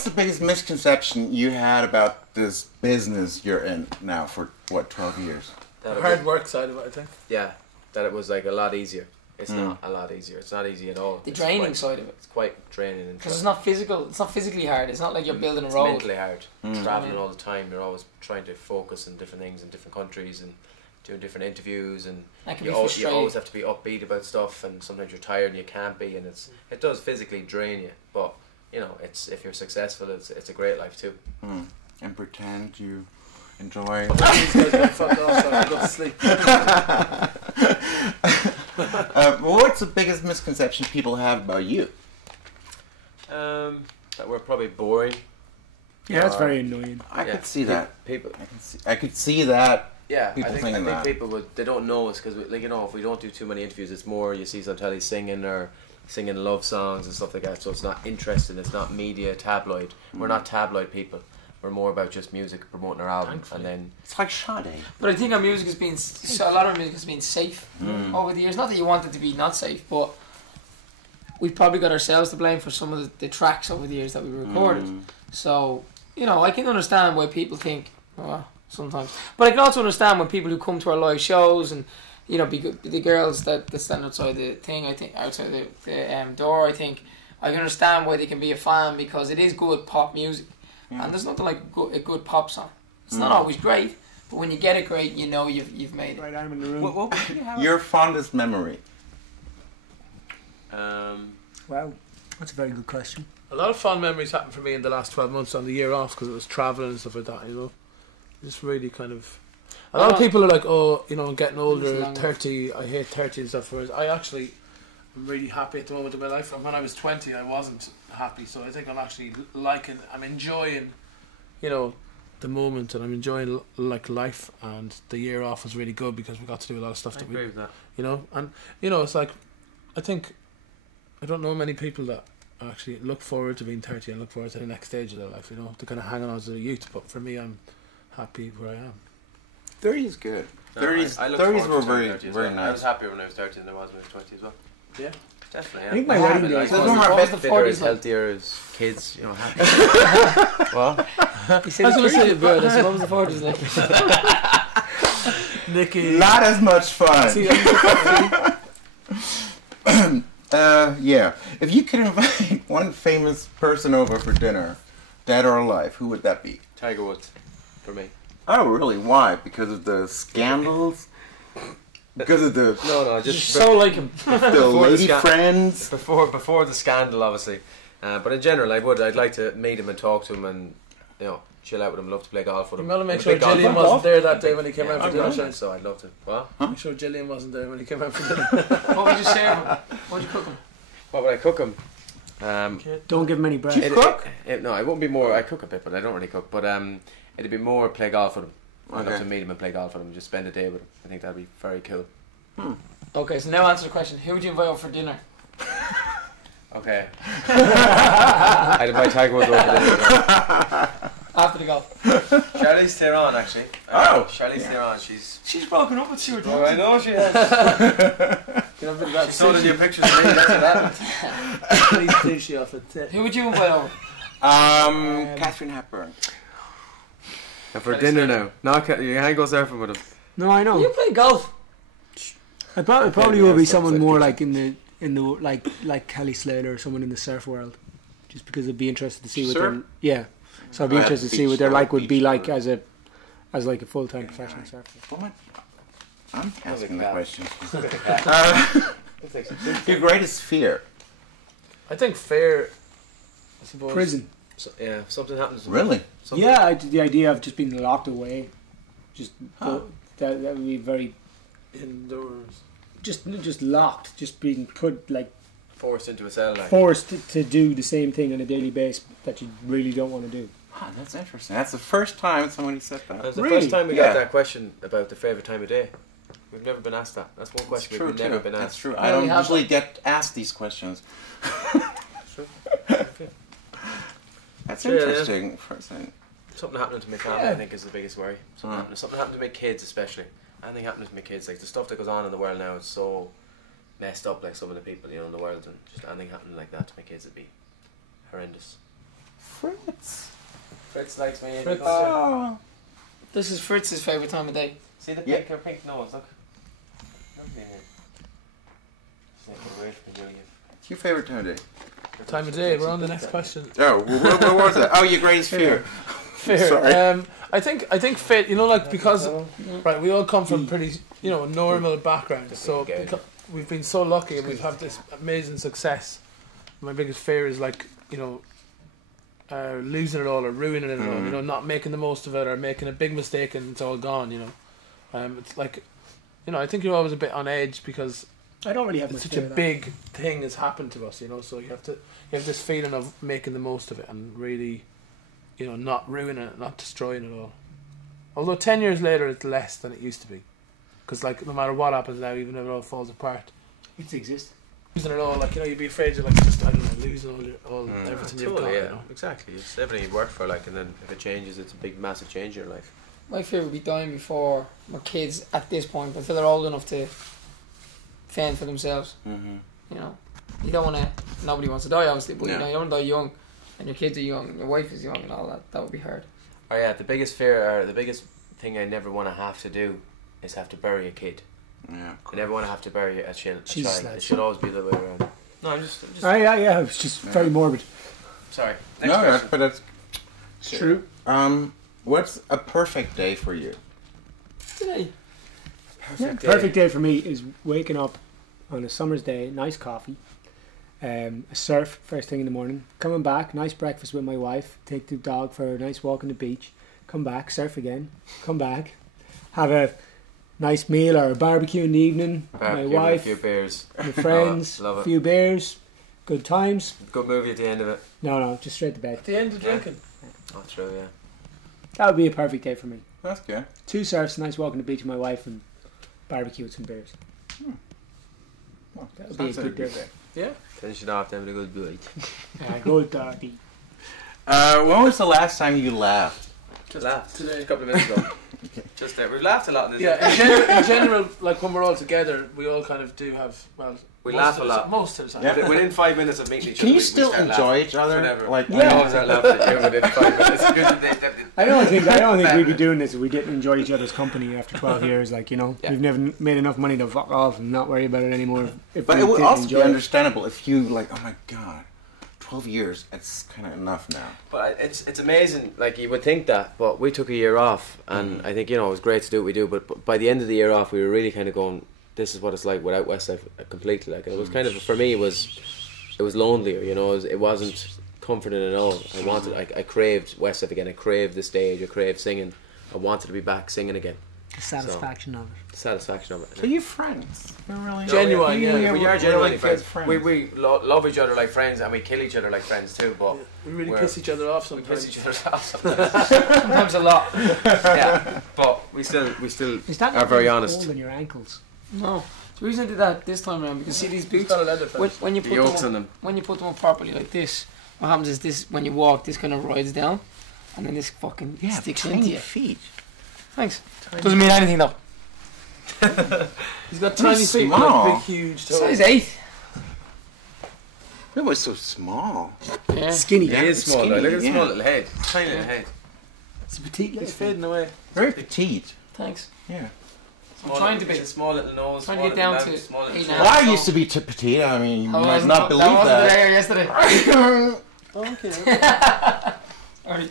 What's the biggest misconception you had about this business you're in now for, what, 12 years? The hard work side of it, I think. Yeah, that it was like a lot easier. It's not a lot easier. It's not easy at all. The draining side of it. It's quite draining. Because it's not physical. It's not physically hard. It's not like you're building a It's road. mentally hard. Traveling all the time. You're always trying to focus on different things in different countries and doing different interviews, and That can you be always frustrating. have to be upbeat about stuff, and sometimes you're tired and you can't be, and it does physically drain you. But you know, if you're successful, it's a great life too. And pretend you enjoy. These guys got fucked off, so I go to sleep. What's the biggest misconception people have about you? That we're probably boring. Yeah, that's very annoying. I could see that. People. I could see that. Yeah, People I think thinking that. people they don't know us because, like, you know, if we don't do too many interviews, it's more you see us on telly singing or singing love songs and stuff like that. So it's not interesting. It's not media tabloid. We're not tabloid people. We're more about just music, promoting our album, and then It's like Sade. But I think our music has been, a lot of our music has been safe over the years. Not that you want it to be not safe, but we've probably got ourselves to blame for some of the tracks over the years that we recorded. So, you know, I can understand why people think, well, sometimes. But I can also understand when people who come to our live shows and, you know, the girls that stand outside the thing, I think, outside the door, I think, I can understand why they can be a fan because it is good pop music. And there's nothing like a good pop song. It's not always great, but when you get it great, you know you've made it. Right, I'm in the room. What would you have? Your fondest memory? Wow, that's a very good question. A lot of fond memories happened for me in the last 12 months on the year off because it was travelling and stuff like that, you know. Just really kind of... A lot of people are like, oh, you know, I'm getting older, 30, I hate 30 and stuff. Whereas I actually am really happy at the moment in my life. And when I was 20, I wasn't happy. So I think I'm actually I'm enjoying, you know, the moment, and I'm enjoying like life. And the year off was really good because we got to do a lot of stuff I agree with that. you know. And, you know, it's like, I think, I don't know many people that actually look forward to being 30 and look forward to the next stage of their life, you know, to kind of hang on as a youth. But for me, I'm happy where I am. 30 is good. No, 30s, I look 30s forward were to very, 30 as very well. nice. I was happier when I was 30 than I was when I was 20 as well. Yeah. Definitely, yeah. I think my wedding day There's was no more What was the Fitter, 40s as like? healthier as kids, you know, happy. Well, He said I was going to say it, but what was the 40s like? Nicky. Not as much fun. See, Yeah. If you could invite one famous person over for dinner, dead or alive, who would that be? Tiger Woods, for me. Oh, really? Why? Because of the scandals? Because of the No, Just just so like him. the lady friends? before the scandal, obviously. But in general, I'd like to meet him and talk to him and, you know, chill out with him. Love to play golf with I'm him. going to make I'm a sure big golf Gillian fan. wasn't there that day when he came Yeah, out for I'm dinner. Russian, so I'd love to. What? Make sure Gillian wasn't there when he came out for dinner. What would you serve him? What would you cook him? What would I cook him? Don't give him any bread. No, I won't be more. I cook a bit, but I don't really cook. But it'd be more play golf with him. I'd love to meet him and play golf with him and just spend a day with him. I think that'd be very cool. Okay, so now answer the question. Who would you invite over for dinner? Okay. I'd invite Tiger Woods over to dinner. After the golf. Charlize Theron, actually. Oh! Charlize Theron, she's broken up with Stuart Oh, I know she has. She saw the new pictures of me, that's that. Please sushi off it. Who would you invite over? Catherine Hepburn. And for dinner now. No, your hand goes there for with him. No, I know. You play golf. I probably will be someone more like in the like Kelly Slater or someone in the surf world, just because I'd be interested to see what they're So I'd be interested to see what their like would be like as like a full-time professional surfer. I'm asking the question. Your greatest fear? I think fear. I suppose Prison. So, yeah, if something happens. Really? Yeah, the idea of just being locked away, just that would be very indoors. Just locked, just being put like Forced into a cell, like. forced to do the same thing on a daily basis that you really don't want to do. Ah, that's interesting. That's the first time somebody said that. That's the Really? first time we Yeah. got that question about the favourite time of day. We've never been asked that. That's one question we've never been asked. That's true. Yeah, I don't we have usually that. get asked these questions. True. Okay. That's Sure, yeah. interesting. Something happening to my family, I think, is the biggest worry. Something happened to my kids, especially. Anything happening to my kids, like the stuff that goes on in the world now is so messed up. Like some of the people, you know, in the world, and just anything happening like that to my kids would be horrendous. For the Fritz likes me. Fritz. This is Fritz's favourite time of day. See the Yeah. pink nose, look. Lovely. It's like a weird for you. What's your favourite time of day? Time of day. We're on the next question. Oh, what was it? Oh, your greatest fear. Fair. Sorry. I think fit. You know, like because right, we all come from pretty normal backgrounds. So we've been so lucky and we've had this amazing success. My biggest fear is like losing it all or ruining it all. You know, not making the most of it or making a big mistake and it's all gone. You know, it's like I think you're always a bit on edge because I don't really have it's much such a fear of that. big thing has happened to us. You know, so you have this feeling of making the most of it and really. Not ruining it, not destroying it all. Although 10 years later, it's less than it used to be. Because, like, no matter what happens now, even if it all falls apart, It exists. losing it all, like, you'd be afraid of, like, just, I don't know, losing everything you've got, yeah, you know. exactly. It's everything you work for, like, and then if it changes, it's a big, massive change in your life. My fear would be dying before my kids at this point, until they're old enough to fend for themselves. Mm-hmm. You know, you don't want to. Nobody wants to die, obviously, but No. you don't want to die young, and your kids are young, and your wife is young, and all that. That would be hard. Oh yeah, the biggest fear, or the biggest thing I never want to have to do is have to bury a kid. Yeah. I never want to have to bury a child. Jesus, It lads. should always be the way around. No, I'm just Yeah, it was just very morbid. sorry. No, Next question. but that's True. what's a perfect day for you? Today, Perfect day for me is waking up on a summer's day, nice coffee, a surf first thing in the morning, coming back, nice breakfast with my wife, take the dog for a nice walk on the beach, come back, surf again, come back, have a nice meal or a barbecue in the evening, Barbecue my with a wife, few beers. my friends, Love it. a few beers, good times. Good movie at the end of it. No, just straight to bed. At the end of drinking. Oh, true, yeah. That would be a perfect day for me. That's good. 2 surfs, nice walk on the beach with my wife, and barbecue with some beers. Well, That would be a sounds good day. Yeah. Finish it off then with a good bite. Yeah, good doggy. When was the last time you laughed? Just laughed today. a couple of minutes ago. Just there. We've laughed a lot in this. Yeah, in general, like when we're all together, we all kind of do have, well... We most laugh of a the lot. time- Most of the time. Yeah. Within 5 minutes of meeting each other, Can you we still start enjoy laughing. each other? Whatever. Like, I Yeah. always start laughing at you within 5 minutes. It's good that I don't think we'd be doing this if we didn't enjoy each other's company after 12 years. Like, Yeah. we've never made enough money to fuck off and not worry about it anymore. If but we it would didn't also be enjoy it. understandable if you like, oh my god, 12 years, it's kind of enough now. But it's amazing. Like you would think that, but we took a year off, and I think it was great to do what we do. But by the end of the year off, we were really kind of going, "This is what it's like without Westlife completely." Like it was kind of for me, it was lonelier. It wasn't comforting at all. I craved Westlife again. I craved the stage. I craved singing. I wanted to be back singing again. The satisfaction of it. The satisfaction of it. So you friends? We're really Genuine, yeah. We are we're genuinely like good friends. We love each other like friends, and we kill each other like friends too. But We really We're- piss each other off we sometimes. piss each other off sometimes. sometimes a lot. Yeah, but we still Is that are very not honest. cold in your ankles? No, the reason I did that this time around because see these It's boots got a leather fence. when you The put yolks them on up, them. when you put them up properly like this, what happens is this when you walk, this kind of rides down, and then this fucking sticks into you. feet. Thanks. Doesn't mean anything though. He's got They're tiny feet, small. like big, huge toes. Size 8. It was so small. Yeah. Skinny. He is small though. skinny, Look at his yeah. small little head. Tiny little head. It's a petite He's little fading away. Very petite. Thanks. Yeah. I'm trying to be. It's a small little nose. Trying small to get down little to mouth, small little 8 chin. now. Well, I used to be petite. I mean, you I might wasn't- not believe that. that. Wasn't there yesterday. Okay. Alright.